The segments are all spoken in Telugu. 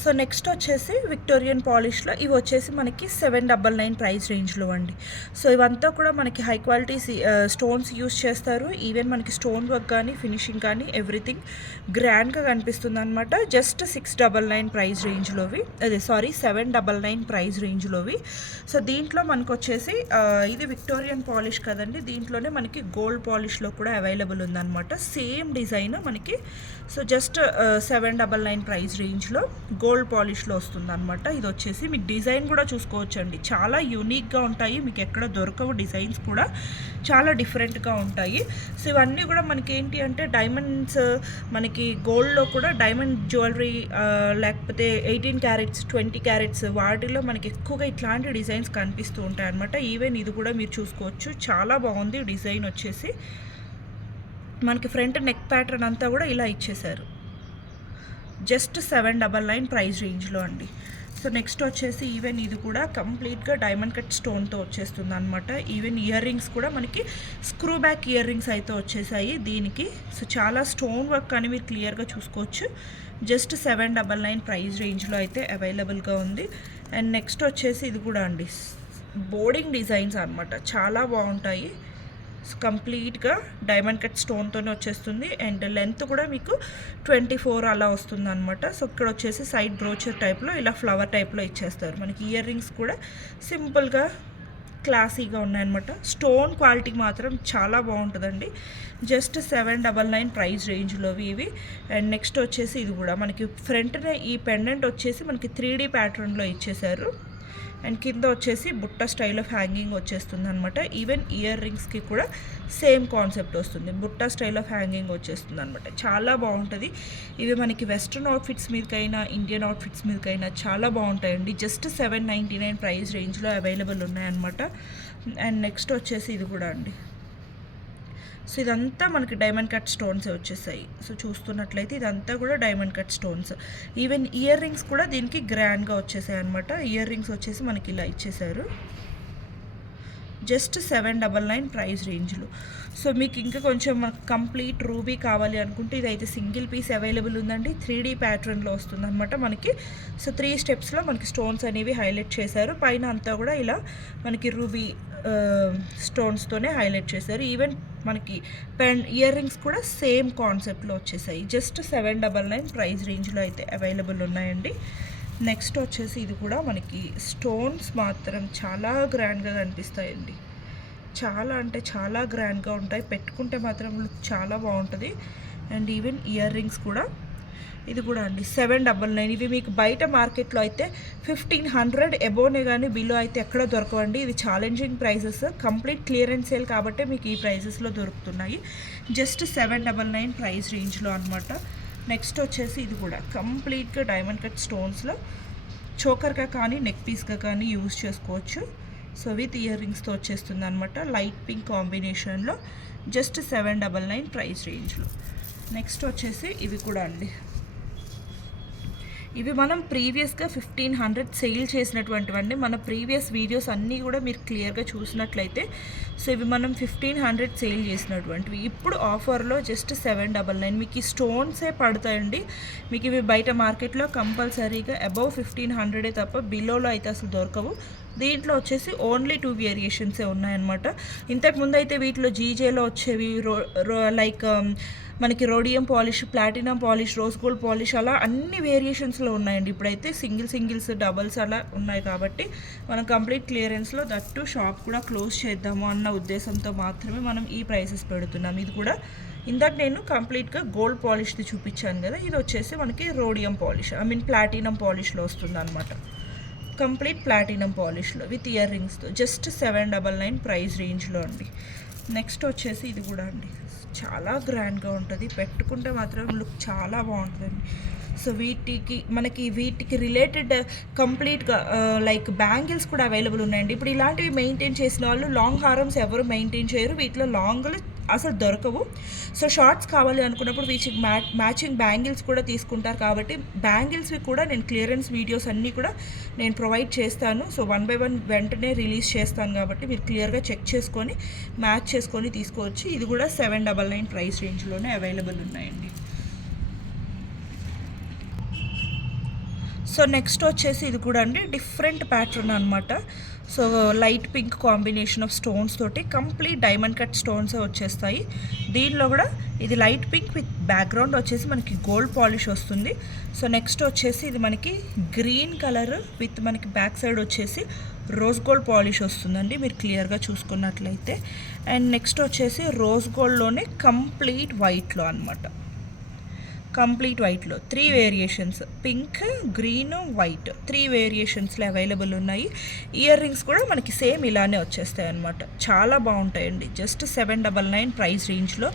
సో నెక్స్ట్ వచ్చేసి విక్టోరియన్ పాలిష్లో ఇవి వచ్చేసి మనకి 799 ప్రైస్ రేంజ్లో అండి. సో ఇవంతా కూడా మనకి హై క్వాలిటీ స్టోన్స్ యూస్ చేస్తారు. ఈవెన్ మనకి స్టోన్ వర్క్ కానీ ఫినిషింగ్ కానీ ఎవ్రీథింగ్ గ్రాండ్గా కనిపిస్తుంది అనమాట. జస్ట్ 699 ప్రైస్ రేంజ్లోవి, అదే సారీ 799 ప్రైస్ రేంజ్లోవి. సో దీంట్లో మనకు వచ్చేసి ఇది విక్టోరియన్ పాలిష్ కదండి, దీంట్లోనే మనకి గోల్డ్ పాలిష్లో కూడా అవైలబుల్ ఉందన్నమాట. సేమ్ డిజైన్ మనకి. సో జస్ట్ 799 ప్రైస్ రేంజ్లో గోల్డ్ పాలిష్లో వస్తుంది అనమాట. ఇది వచ్చేసి మీకు డిజైన్ కూడా చూసుకోవచ్చండి, చాలా యూనిక్గా ఉంటాయి, మీకు ఎక్కడ దొరకవు. డిజైన్స్ కూడా చాలా డిఫరెంట్గా ఉంటాయి. సో ఇవన్నీ కూడా మనకి ఏంటి అంటే డైమండ్స్, మనకి గోల్డ్లో కూడా డైమండ్ జ్యువెలరీ, లేకపోతే 18 క్యారెట్స్ 20 క్యారెట్స్ వాటిలో మనకి ఎక్కువగా ఇట్లాంటి డిజైన్స్ కనిపిస్తూ ఉంటాయి అనమాట. ఈవెన్ ఇది కూడా మీరు చూసుకోవచ్చు, చాలా బాగుంది డిజైన్ వచ్చేసి. మనకి ఫ్రంట్ నెక్ ప్యాటర్న్ అంతా కూడా ఇలా ఇచ్చేసారు. జస్ట్ 799 ప్రైస్ రేంజ్లో అండి. సో నెక్స్ట్ వచ్చేసి ఈవెన్ ఇది కూడా కంప్లీట్గా డైమండ్ కట్ స్టోన్తో వచ్చేస్తుంది అనమాట. ఈవెన్ ఇయర్ రింగ్స్ కూడా మనకి స్క్రూ బ్యాక్ ఇయర్ రింగ్స్ అయితే వచ్చేసాయి దీనికి. సో చాలా స్టోన్ వర్క్ అని మీరు క్లియర్గా చూసుకోవచ్చు. జస్ట్ 799 ప్రైస్ రేంజ్లో అయితే అవైలబుల్గా ఉంది. అండ్ నెక్స్ట్ వచ్చేసి ఇది కూడా అండి, బోర్డింగ్ డిజైన్స్ అనమాట, చాలా బాగుంటాయి. కంప్లీట్గా డైమండ్ కట్ స్టోన్తోనే వచ్చేస్తుంది. అండ్ లెంత్ కూడా మీకు 24 అలా వస్తుంది అనమాట. సో ఇక్కడ వచ్చేసి సైడ్ బ్రోచర్ టైప్లో ఇలా ఫ్లవర్ టైప్లో ఇచ్చేస్తారు. మనకి ఇయర్ రింగ్స్ కూడా సింపుల్గా క్లాసీగా ఉన్నాయన్నమాట. స్టోన్ క్వాలిటీ మాత్రం చాలా బాగుంటుందండి. జస్ట్ 799 ప్రైస్ రేంజ్లోవి ఇవి. అండ్ నెక్స్ట్ వచ్చేసి ఇది కూడా మనకి ఫ్రంట్నే ఈ పెండెంట్ వచ్చేసి మనకి 3D ప్యాటర్న్లో ఇచ్చేసారు. అండ్ కింద వచ్చేసి బుట్ట స్టైల్ ఆఫ్ హ్యాంగింగ్ వచ్చేస్తుంది అనమాట. ఈవెన్ ఇయర్ రింగ్స్కి కూడా సేమ్ కాన్సెప్ట్ వస్తుంది, బుట్ట స్టైల్ ఆఫ్ హ్యాంగింగ్ వచ్చేస్తుంది అనమాట. చాలా బాగుంటుంది. ఇవి మనకి వెస్ట్రన్ అవుట్ఫిట్స్ మీదకైనా ఇండియన్ అవుట్ఫిట్స్ మీదకైనా చాలా బాగుంటాయండి. జస్ట్ 799 ప్రైస్ రేంజ్లో అవైలబుల్ ఉన్నాయన్నమాట. అండ్ నెక్స్ట్ వచ్చేసి ఇది కూడా అండి. సో ఇదంతా మనకి డైమండ్ కట్ స్టోన్స్ వచ్చేసాయి. సో చూస్తున్నట్లయితే ఇదంతా కూడా diamond cut stones. Even year rings కూడా దీనికి గ్రాండ్గా వచ్చేసాయి అనమాట. ఇయర్ రింగ్స్ వచ్చేసి మనకి ఇలా ఇచ్చేసారు. జస్ట్ 799 ప్రైస్ రేంజ్లో. సో మీకు ఇంకా కొంచెం కంప్లీట్ రూబీ కావాలి అనుకుంటే ఇదైతే సింగిల్ పీస్ అవైలబుల్ ఉందండి. 3D ప్యాటర్న్లో వస్తుంది అనమాట మనకి. సో 3 స్టెప్స్లో మనకి స్టోన్స్ అనేవి హైలైట్ చేశారు. పైన అంతా కూడా ఇలా మనకి రూబీ స్టోన్స్తోనే హైలైట్ చేశారు. ఈవెన్ మనకి ఇయర్ రింగ్స్ కూడా సేమ్ కాన్సెప్ట్లో వచ్చేసాయి. జస్ట్ 799 ప్రైస్ రేంజ్లో అయితే అవైలబుల్ ఉన్నాయండి. నెక్స్ట్ వచ్చేసి ఇది కూడా మనకి స్టోన్స్ మాత్రం చాలా గ్రాండ్గా కనిపిస్తాయండి. చాలా అంటే చాలా గ్రాండ్గా ఉంటాయి, పెట్టుకుంటే మాత్రం లుక్ చాలా బాగుంటుంది. అండ్ ఈవెన్ ఇయర్ రింగ్స్ కూడా ఇది కూడా అండి 799. ఇవి మీకు బయట మార్కెట్లో అయితే 1500 ఎబోనే కానీ బిలో అయితే ఎక్కడ దొరకవండి. ఇది challenging prices, complete clearance sale కాబట్టి మీకు ఈ ప్రైజెస్లో దొరుకుతున్నాయి. జస్ట్ 799 ప్రైస్ రేంజ్లో అనమాట. నెక్స్ట్ వచ్చేసి ఇది కూడా కంప్లీట్గా డైమండ్ కట్ స్టోన్స్లో చోకర్గా కానీ నెక్ పీస్గా కానీ యూజ్ చేసుకోవచ్చు. సో విత్ ఇయర్ రింగ్స్తో వచ్చేస్తుంది అనమాట, లైట్ పింక్ కాంబినేషన్లో. జస్ట్ 799 ప్రైస్ రేంజ్లో. నెక్స్ట్ వచ్చేసి ఇవి కూడా అండి. ఇవి మనం ప్రీవియస్గా 1500 సేల్ చేసినటువంటివండి. మన ప్రీవియస్ వీడియోస్ అన్నీ కూడా మీరు క్లియర్గా చూసినట్లయితే సో ఇవి మనం 1500 సేల్ చేసినటువంటివి. ఇప్పుడు ఆఫర్లో జస్ట్ 799. మీకు ఈ స్టోన్సే పడతాయండి. మీకు ఇవి బయట మార్కెట్లో కంపల్సరీగా అబవ్ 1500 తప్ప బిలోలో అయితే అసలు దొరకవు. దీంట్లో వచ్చేసి ఓన్లీ 2 వేరియేషన్సే ఉన్నాయన్నమాట. ఇంతకుముందు అయితే వీటిలో జీజేలో వచ్చేవి లైక్ మనకి rhodium polish, platinum polish, rose gold polish అలా అన్ని వేరియేషన్స్లో ఉన్నాయండి. ఇప్పుడైతే సింగిల్స్ డబల్స్ అలా ఉన్నాయి కాబట్టి మనం కంప్లీట్ క్లియరెన్స్లో దట్టు షాప్ కూడా క్లోజ్ చేద్దాము అన్న ఉద్దేశంతో మాత్రమే మనం ఈ ప్రైసెస్ పెడుతున్నాం. ఇది కూడా ఇందాక నేను కంప్లీట్గా గోల్డ్ పాలిష్ది చూపించాను కదా, ఇది వచ్చేసి మనకి రోడియం పాలిష్, ప్లాటినం పాలిష్లో వస్తుంది అనమాట. కంప్లీట్ ప్లాటినం పాలిష్లో విత్ ఇయర్ రింగ్స్తో జస్ట్ 799 ప్రైస్ రేంజ్లో అండి. నెక్స్ట్ వచ్చేసి ఇది కూడా అండి, చాలా గ్రాండ్గా ఉంటుంది, పెట్టుకుంటే మాత్రం లుక్ చాలా బాగుంటుందండి. సో వీటికి రిలేటెడ్ కంప్లీట్గా లైక్ బ్యాంగిల్స్ కూడా అవైలబుల్ ఉన్నాయండి. ఇప్పుడు ఇలాంటివి మెయింటైన్ చేసిన వాళ్ళు లాంగ్ హారమ్స్ ఎవరు మెయింటైన్ చేయరు, వీటిలో లాంగ్లు అసలు దొరకవు. సో షార్ట్స్ కావాలి అనుకున్నప్పుడు వీటికి మ్యాచింగ్ బ్యాంగిల్స్ కూడా తీసుకుంటారు కాబట్టి బ్యాంగిల్స్వి కూడా నేను క్లియరెన్స్ వీడియోస్ అన్నీ కూడా నేను ప్రొవైడ్ చేస్తాను. సో 1 by 1 వెంటనే రిలీజ్ చేస్తాను కాబట్టి మీరు క్లియర్గా చెక్ చేసుకొని మ్యాచ్ చేసుకొని తీసుకోవచ్చు. ఇది కూడా 799 ప్రైస్ రేంజ్లోనే అవైలబుల్ ఉన్నాయండి. సో నెక్స్ట్ వచ్చేసి ఇది కూడా అండి డిఫరెంట్ ప్యాటర్న్ అనమాట. So light pink combination of stones తోటి కంప్లీట్ డైమండ్ కట్ స్టోన్స్ వచ్చేస్తాయి. దీనిలో కూడా ఇది లైట్ పింక్ విత్ బ్యాక్గ్రౌండ్ వచ్చేసి మనకి గోల్డ్ పాలిష్ వస్తుంది. సో నెక్స్ట్ వచ్చేసి ఇది మనకి గ్రీన్ కలర్ విత్ మనకి బ్యాక్ సైడ్ వచ్చేసి రోజ్ గోల్డ్ పాలిష్ వస్తుందండి, మీరు క్లియర్గా చూసుకున్నట్లయితే. అండ్ నెక్స్ట్ వచ్చేసి రోజ్ గోల్డ్లోనే కంప్లీట్ వైట్లో అనమాట. కంప్లీట్ వైట్లో 3 వేరియేషన్స్, పింక్, గ్రీన్, వైట్ 3 వేరియేషన్స్లో అవైలబుల్ ఉన్నాయి. ఇయర్ రింగ్స్ కూడా మనకి సేమ్ ఇలానే వచ్చేస్తాయి అనమాట. చాలా బాగుంటాయండి. జస్ట్ 799 ప్రైస్ రేంజ్లో.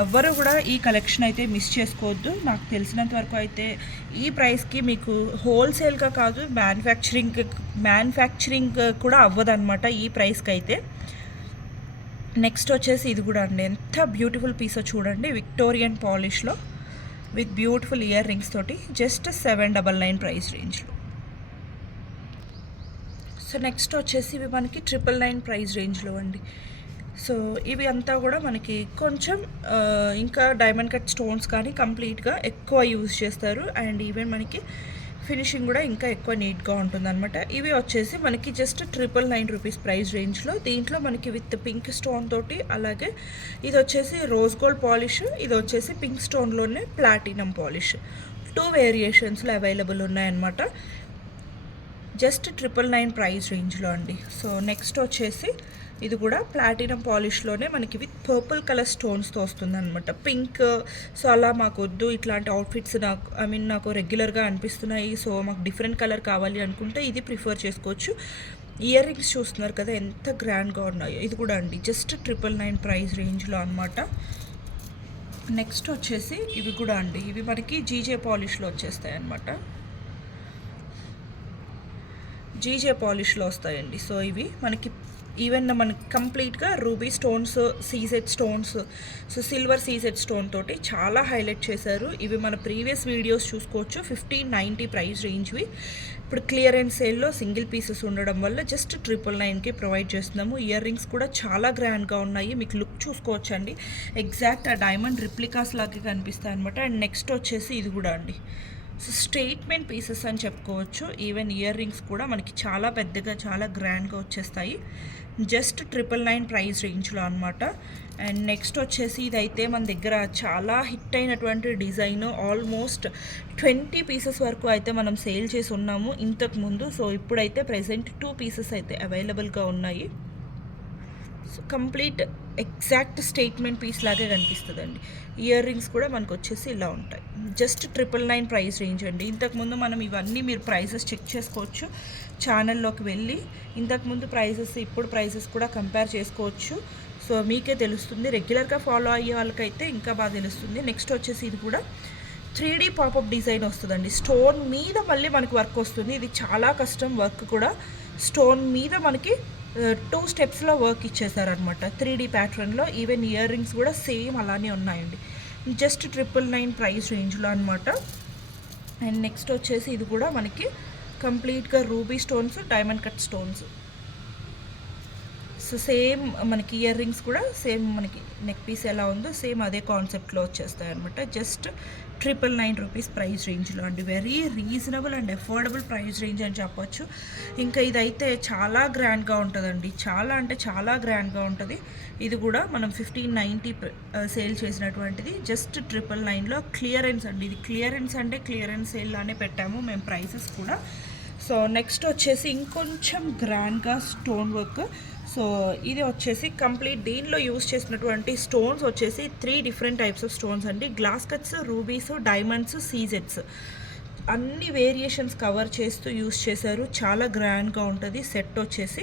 ఎవరు కూడా ఈ కలెక్షన్ అయితే మిస్ చేసుకోవద్దు. నాకు తెలిసినంత వరకు అయితే ఈ ప్రైస్కి మీకు హోల్సేల్గా కాదు మ్యానుఫ్యాక్చరింగ్ కూడా అవ్వదన్నమాట ఈ ప్రైస్కి అయితే. నెక్స్ట్ వచ్చేసి ఇది కూడా అండి ఎంత బ్యూటిఫుల్ పీసో చూడండి, విక్టోరియన్ పాలిష్లో విత్ బ్యూటిఫుల్ ఇయర్ రింగ్స్ తోటి జస్ట్ 799 ప్రైస్ రేంజ్లో. సో నెక్స్ట్ వచ్చేసి ఇవి మనకి 999 ప్రైస్ రేంజ్లో అండి. సో ఇవి అంతా కూడా మనకి కొంచెం ఇంకా డైమండ్ కట్ స్టోన్స్ కానీ కంప్లీట్గా ఎక్కువ యూజ్ చేస్తారు. అండ్ ఈవెన్ మనకి ఫినిషింగ్ కూడా ఇంకా ఎక్కువ నీట్గా ఉంటుంది అనమాట. ఇవి వచ్చేసి మనకి జస్ట్ 999 రూపీస్ ప్రైస్ రేంజ్లో. దీంట్లో మనకి విత్ పింక్ స్టోన్ తోటి, అలాగే ఇది వచ్చేసి రోజ్ గోల్డ్ పాలిష్, ఇది వచ్చేసి పింక్ స్టోన్లోనే ప్లాటినం పాలిష్ 2 వేరియేషన్స్లో అవైలబుల్ ఉన్నాయన్నమాట. జస్ట్ 999 ప్రైస్ రేంజ్లో అండి. సో నెక్స్ట్ వచ్చేసి ఇది కూడా ప్లాటినం పాలిష్లోనే మనకి విత్ పర్పుల్ కలర్ స్టోన్స్తో వస్తుంది అనమాట. పింక్, సో అలా మాకు వద్దు ఇట్లాంటి అవుట్ఫిట్స్, నాకు రెగ్యులర్గా అనిపిస్తున్నాయి, సో మాకు డిఫరెంట్ కలర్ కావాలి అనుకుంటే ఇది ప్రిఫర్ చేసుకోవచ్చు. ఇయర్ రింగ్స్ చూస్తున్నారు కదా ఎంత గ్రాండ్గా ఉన్నాయో. ఇది కూడా అండి జస్ట్ 999 ప్రైస్ రేంజ్లో అనమాట. నెక్స్ట్ వచ్చేసి ఇవి కూడా అండి, ఇవి మనకి జీజే పాలిష్లో వచ్చేస్తాయి అనమాట. జీజే పాలిష్లో వస్తాయండి. సో ఇవి మనకి ఈవెన్ మనకి కంప్లీట్గా ruby stones, CZ stones, so silver CZ stone తోటి చాలా హైలైట్ చేశారు. ఇవి మన ప్రీవియస్ వీడియోస్ చూసుకోవచ్చు. 1590 ప్రైస్ రేంజ్వి. ఇప్పుడు క్లియరెన్స్ సేల్లో సింగిల్ పీసెస్ ఉండడం వల్ల జస్ట్ 999కి ప్రొవైడ్ చేస్తున్నాము. ఇయర్ రింగ్స్ కూడా చాలా గ్రాండ్గా ఉన్నాయి, మీకు లుక్ చూసుకోవచ్చు అండి. ఎగ్జాక్ట్ ఆ డైమండ్ రిప్లికాస్ లాగే కనిపిస్తాయి అనమాట. అండ్ నెక్స్ట్ వచ్చేసి ఇది కూడా అండి, సో స్టేట్మెంట్ పీసెస్ అని చెప్పుకోవచ్చు. ఈవెన్ ఇయర్ రింగ్స్ కూడా మనకి చాలా పెద్దగా చాలా గ్రాండ్గా వచ్చేస్తాయి. జస్ట్ 999 ప్రైస్ రేంజ్లో అనమాట. అండ్ నెక్స్ట్ వచ్చేసి ఇదైతే మన దగ్గర చాలా హిట్ అయినటువంటి డిజైన్. ఆల్మోస్ట్ 20 పీసెస్ వరకు అయితే మనం సేల్ చేసి ఉన్నాము ఇంతకుముందు. సో ఇప్పుడైతే ప్రెజెంట్ 2 పీసెస్ అయితే అవైలబుల్గా ఉన్నాయి. So complete exact statement piece లాగే కనిపిస్తుందండి. ఇయర్ రింగ్స్ కూడా మనకు వచ్చేసి ఇలా ఉంటాయి. జస్ట్ 999 ప్రైస్ రేంజ్ అండి. ఇంతకుముందు మనం ఇవన్నీ మీరు ప్రైసెస్ చెక్ చేసుకోవచ్చు ఛానల్లోకి వెళ్ళి. ఇంతకుముందు ప్రైసెస్ ఇప్పుడు ప్రైసెస్ కూడా కంపేర్ చేసుకోవచ్చు. సో మీకే తెలుస్తుంది, రెగ్యులర్గా ఫాలో అయ్యే వాళ్ళకైతే ఇంకా బాగా తెలుస్తుంది. నెక్స్ట్ వచ్చేసి ఇది కూడా 3D పాపప్ డిజైన్ వస్తుందండి. స్టోన్ మీద మళ్ళీ మనకి వర్క్ వస్తుంది. ఇది చాలా కష్టం వర్క్ కూడా. స్టోన్ మీద మనకి 2 స్టెప్స్లో వర్క్ ఇచ్చేసారనమాట 3D ప్యాటర్న్లో. ఈవెన్ ఇయర్ రింగ్స్ కూడా సేమ్ అలానే ఉన్నాయండి. జస్ట్ 999 ప్రైస్ రేంజ్లో అనమాట. అండ్ నెక్స్ట్ వచ్చేసి ఇది కూడా మనకి కంప్లీట్గా ruby stones, diamond cut stones. So same మనకి ఇయర్ రింగ్స్ కూడా సేమ్ మనకి నెక్ పీస్ ఎలా ఉందో సేమ్ అదే కాన్సెప్ట్లో వచ్చేస్తాయి అనమాట. జస్ట్ 999 రూపీస్ ప్రైస్ రేంజ్లో అండి. Very reasonable and affordable price range అని చెప్పొచ్చు. ఇంకా ఇదైతే చాలా గ్రాండ్గా ఉంటుందండి, చాలా అంటే చాలా గ్రాండ్గా ఉంటుంది. ఇది కూడా మనం 1590 సేల్ చేసినటువంటిది జస్ట్ 999లో క్లియరెన్స్ అండి. ఇది క్లియరెన్స్ అంటే క్లియరెన్స్ సేల్లానే పెట్టాము మేము ప్రైసెస్ కూడా. సో నెక్స్ట్ వచ్చేసి ఇంకొంచెం గ్రాండ్గా స్టోన్ వర్క్. సో ఇది వచ్చేసి కంప్లీట్ దీనిలో యూస్ చేసినటువంటి స్టోన్స్ వచ్చేసి 3 డిఫరెంట్ టైప్స్ ఆఫ్ స్టోన్స్ అండి. గ్లాస్ కట్స్, రూబీస్, డైమండ్స్, సీజెడ్స్ అన్ని వేరియేషన్స్ కవర్ చేస్తూ యూస్ చేశారు. చాలా గ్రాండ్గా ఉంటుంది. సెట్ వచ్చేసి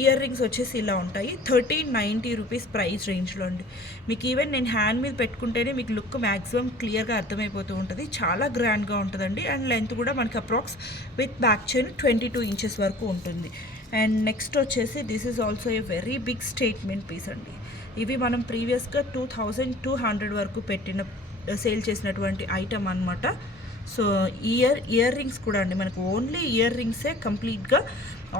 ఇయర్ రింగ్స్ వచ్చేసి ఇలా ఉంటాయి. 1390 రూపీస్ ప్రైస్ రేంజ్లో అండి. మీకు ఈవెన్ నేను హ్యాండ్ మీద పెట్టుకుంటేనే మీకు లుక్ మ్యాక్సిమం క్లియర్గా అర్థమైపోతూ ఉంటుంది. చాలా గ్రాండ్గా ఉంటుందండి. అండ్ లెంత్ కూడా మనకి approx with back chain 22 inches వరకు ఉంటుంది. అండ్ నెక్స్ట్ వచ్చేసి this is also a very big statement piece అండి. ఇవి మనం ప్రీవియస్గా 2200 వరకు సేల్ చేసినటువంటి ఐటమ్ అనమాట. సో ఇయర్ రింగ్స్ కూడా అండి మనకు ఓన్లీ ఇయర్ రింగ్సే కంప్లీట్గా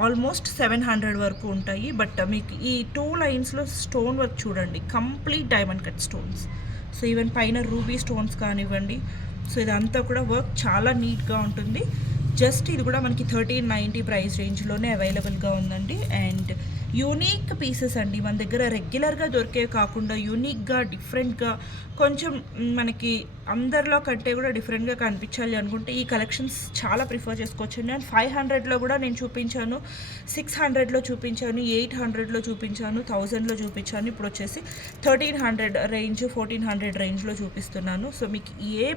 ఆల్మోస్ట్ 700 వరకు ఉంటాయి. బట్ మీకు ఈ 2 లైన్స్లో స్టోన్ వర్క్ చూడండి, complete diamond cut stones. So even పైన రూబీ స్టోన్స్ కానివ్వండి, సో ఇదంతా కూడా వర్క్ చాలా నీట్గా ఉంటుంది. జస్ట్ ఇది కూడా మనకి 1390 ప్రైస్ రేంజ్లోనే అవైలబుల్గా ఉందండి. అండ్ యూనిక్ పీసెస్ అండి, మన దగ్గర రెగ్యులర్గా దొరికే కాకుండా యూనిక్గా డిఫరెంట్గా కొంచెం మనకి అందరిలో కంటే కూడా డిఫరెంట్గా కనిపించాలి అనుకుంటే ఈ కలెక్షన్స్ చాలా ప్రిఫర్ చేసుకోవచ్చు. నేను 500లో కూడా నేను చూపించాను, 600లో చూపించాను, 800లో చూపించాను, 1000లో చూపించాను. ఇప్పుడు వచ్చేసి 1300 రేంజ్, 1400 రేంజ్లో చూపిస్తున్నాను. సో మీకు ఏ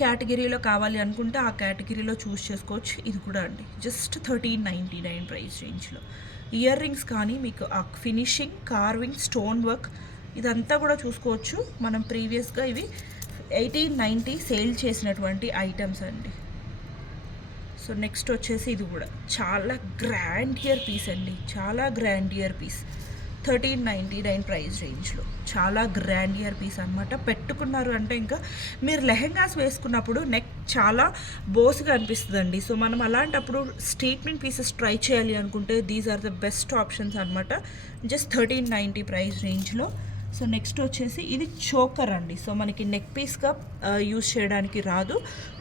కేటగిరీలో కావాలి అనుకుంటే ఆ కేటగిరీలో చూస్ చేసుకోవచ్చు. ఇది కూడా అండి జస్ట్ 1399 ప్రైస్ రేంజ్లో. ఇయర్ రింగ్స్ కానీ మీకు ఆ ఫినిషింగ్, కార్వింగ్, స్టోన్ వర్క్ ఇదంతా కూడా చూసుకోవచ్చు. మనం ప్రీవియస్గా ఇవి 1890 సేల్ చేసినటువంటి ఐటమ్స్ అండి. సో నెక్స్ట్ వచ్చేసి ఇది కూడా చాలా గ్రాండ్ ఇయర్ పీస్ అండి, చాలా గ్రాండ్ ఇయర్ పీస్. 1399 ప్రైస్ రేంజ్లో చాలా గ్రాండ్ ఇయర్ పీస్ అనమాట. పెట్టుకున్నారు అంటే ఇంకా మీరు లెహెంగాస్ వేసుకున్నప్పుడు నెక్ చాలా బోస్గా అనిపిస్తుందండి. సో మనం అలాంటప్పుడు స్టేట్మెంట్ పీసెస్ ట్రై చేయాలి అనుకుంటే these are the best options అనమాట. జస్ట్ 1390 ప్రైస్ రేంజ్లో. సో నెక్స్ట్ వచ్చేసి ఇది చోకర్ అండి. సో మనకి నెక్ పీస్గా యూస్ చేయడానికి రాదు,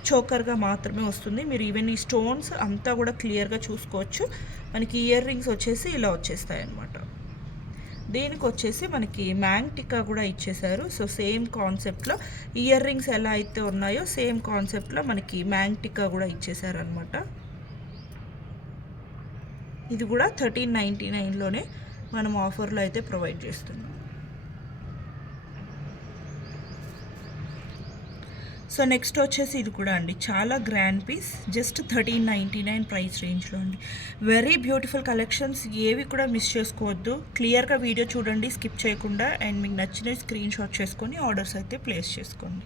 చోకర్గా మాత్రమే వస్తుంది. మీరు ఈవెన్ ఈ స్టోన్స్ అంతా కూడా క్లియర్గా చూసుకోవచ్చు. మనకి ఇయర్ రింగ్స్ వచ్చేసి ఇలా వచ్చేస్తాయి అన్నమాట. దీనికి వచ్చేసి మనకి మ్యాంగ్ టిక్కా కూడా ఇచ్చేసారు. సో సేమ్ కాన్సెప్ట్లో ఇయర్ రింగ్స్ ఎలా అయితే ఉన్నాయో సేమ్ కాన్సెప్ట్లో మనకి మ్యాంగ్ టిక్కా కూడా ఇచ్చేసారు అనమాట. ఇది కూడా 1399లోనే మనం ఆఫర్లో అయితే ప్రొవైడ్ చేస్తున్నాం. సో నెక్స్ట్ వచ్చేసి ఇది కూడా అండి చాలా గ్రాండ్ పీస్, జస్ట్ 1399 ప్రైస్ రేంజ్లో అండి. వెరీ బ్యూటిఫుల్ కలెక్షన్స్, ఏవి కూడా మిస్ చేసుకోవద్దు. క్లియర్గా వీడియో చూడండి స్కిప్ చేయకుండా. అండ్ మీకు నచ్చిన స్క్రీన్ షాట్ చేసుకొని ఆర్డర్స్ అయితే ప్లేస్ చేసుకోండి.